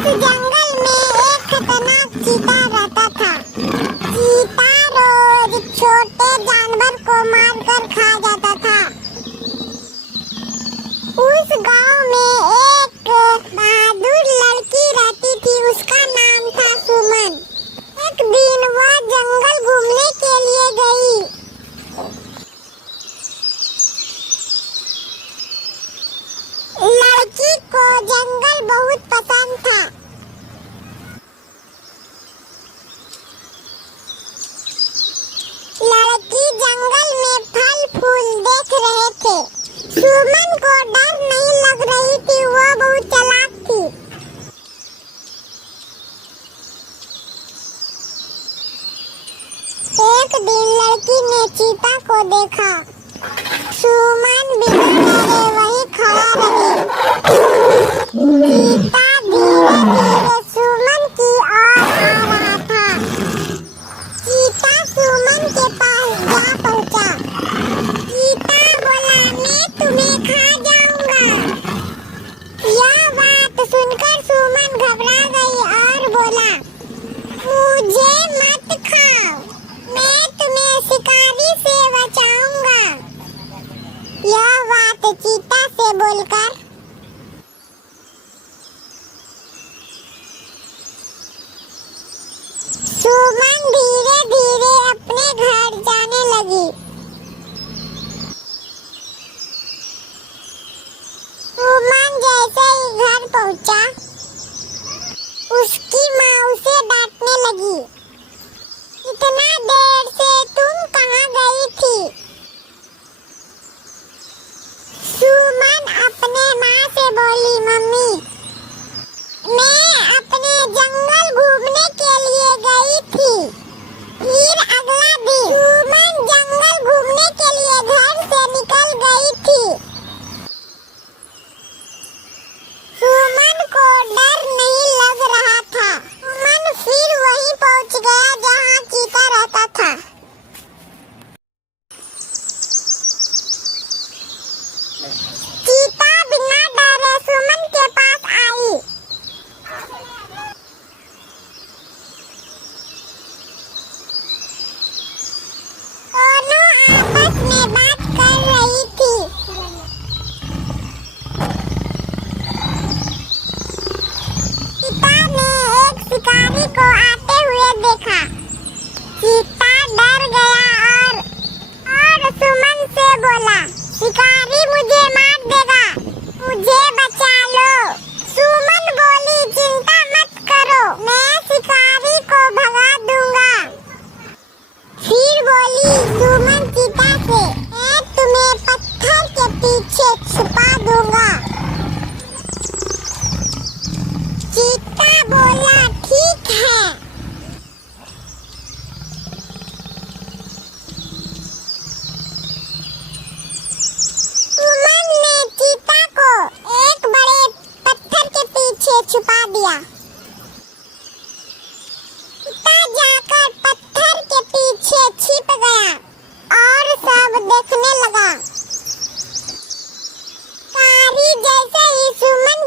जंगल में एक खतरनाक चीता रहता था। चीता रोज छोटे जानवर को मारकर खा जाता था। उस गांव में एक बहादुर लड़की रहती थी, उसका नाम था सुमन। एक दिन वह जंगल घूमने के लिए गई। लड़की को जंगल बहुत पसंद था। लड़की जंगल में फल फूल देख रहे थे। सुमन को डर नहीं लग रही थी, वह बहुत चालाक थी। एक दिन लड़की ने चीता को देखा। सुमन बिना डरे वहीं खड़ा रही। चीता धीरे धीरे सुमन की ओर आ रहा था। चीता सुमन के पास जा पहुंचा। चीता बोला, मैं तुम्हें खा जाऊंगा। यह बात सुनकर सुमन घबरा गई और बोला, मुझे मत खाओ, मैं तुम्हें शिकारी से बचाऊंगा। यह बात चीता से बोलकर सुमन धीरे धीरे अपने घर जाने लगी। सुमन जैसे ही घर पहुंचा, उसकी माँ उसे डांटने लगी। इतना देर से तुम कहाँ गई थी? सुमन अपने माँ से बोली, मम्मी, मैं अपने जंगल घूमने के लिए गई थी। फिर अगला दिन सुमन जंगल घूमने के लिए घर से निकल गई थी। सुमन को डर नहीं लग रहा था। सुमन फिर वहीं पहुंच गया जहाँ चीता रहता था। चीता बिना डरे सुमन के पास आई। दोनों आपस में बात कर रही थी। चीता ने एक शिकारी को आते हुए देखा। चीता डर गया और सुमन से बोला, शिकारी मुझे मार देगा, मुझे बचा लो। सुमन बोली, चिंता मत करो, मैं शिकारी को भगा दूंगा। फिर बोली सुमन चीता से, मैं तुम्हें पत्थर के पीछे छुपा दूंगा। चीता बोला, ठीक है। सुमन ने चीता को एक बड़े पत्थर के पीछे छुपा दिया। चीता जाकर पत्थर के पीछे छिप गया और सब देखने लगा। शिकारी जैसे ही सुमन